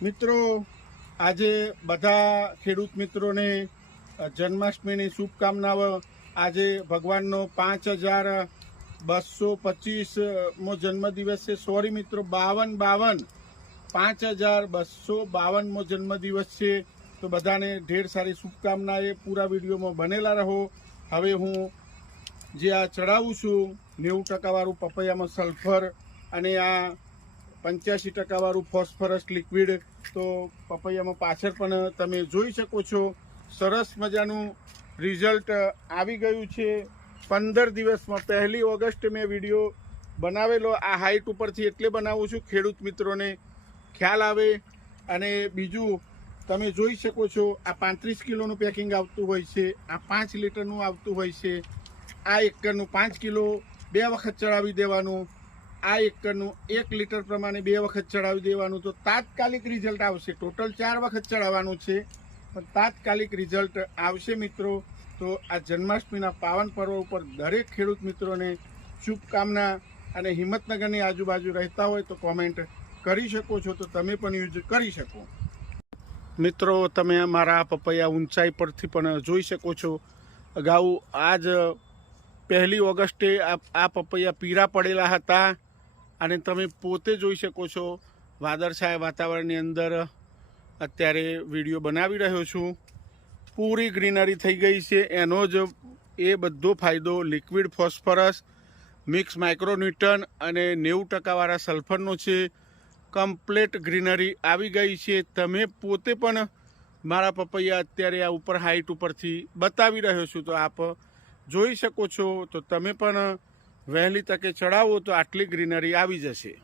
મિત્રો, આજે બધા ખેડૂત મિત્રોને જન્માષ્ટમીની શુભકામનાઓ। આજે ભગવાનનો 5225મો જન્મદિવસ છે। સોરી મિત્રો, 5252મો જન્મદિવસ છે। તો બધાને ઢેર સારી શુભકામનાએ। પૂરા વિડીયોમાં બનેલા રહો। હવે હું જે આ ચડાવું છું 90% વાળું પપૈયામાં સલ્ફર અને આ 85% વાળું ફોસ્ફરસ લિક્વિડ, તો પપૈયામાં પાછળ પણ તમે જોઈ શકો છો સરસ મજાનું રિઝલ્ટ આવી ગયું છે। 15 દિવસમાં 1 ઓગસ્ટ મેં વિડીયો બનાવેલો। આ હાઈટ ઉપરથી એટલે બનાવું છું ખેડૂત મિત્રોને ખ્યાલ આવે। અને બીજું તમે જોઈ શકો છો આ 35 કિલોનું પેકિંગ આવતું હોય છે, આ 5 લીટરનું આવતું હોય છે। આ એકરનું 5 કિલો 2 વખત ચડાવી દેવાનું, આ એકરનું 1 લીટર પ્રમાણે 2 વખત ચડાવી દેવાનું, તો તાત્કાલિક રિઝલ્ટ આવશે। ટોટલ 4 વખત ચડાવવાનું છે પણ તાત્કાલિક રિઝલ્ટ આવશે મિત્રો। તો આ જન્માષ્ટમીના પાવન પર્વ ઉપર દરેક ખેડૂત મિત્રોને શુભકામના। અને હિંમતનગરની આજુબાજુ રહેતા હોય તો કોમેન્ટ કરી શકો છો, તો તમે પણ યુઝ કરી શકો। મિત્રો, તમે અમારા પપૈયા ઊંચાઈ પરથી પણ જોઈ શકો છો। અગાઉ આજ 1 ઓગસ્ટે આ પપૈયા પીળા પડેલા હતા અને તમે પોતે જોઈ શકો છો વાદળછાયા વાતાવરણની અંદર અત્યારે વિડીયો બનાવી રહ્યો છું। પૂરી ગ્રીનરી થઈ ગઈ છે। એનો જ એ બધો ફાયદો લિક્વિડ ફોસ્ફરસ મિક્સ માઇક્રોન્યુટ્રન અને 90% વાળા સલ્ફરનો છે। કમ્પ્લેટ ગ્રીનરી આવી ગઈ છે। તમે પોતે પણ મારા પપૈયા અત્યારે આ ઉપર હાઈટ ઉપરથી બતાવી રહ્યો છું, તો આપ જોઈ શકો છો। તો તમે પણ વહેલી તકે ચડાવો તો આટલી ગ્રીનરી આવી જશે।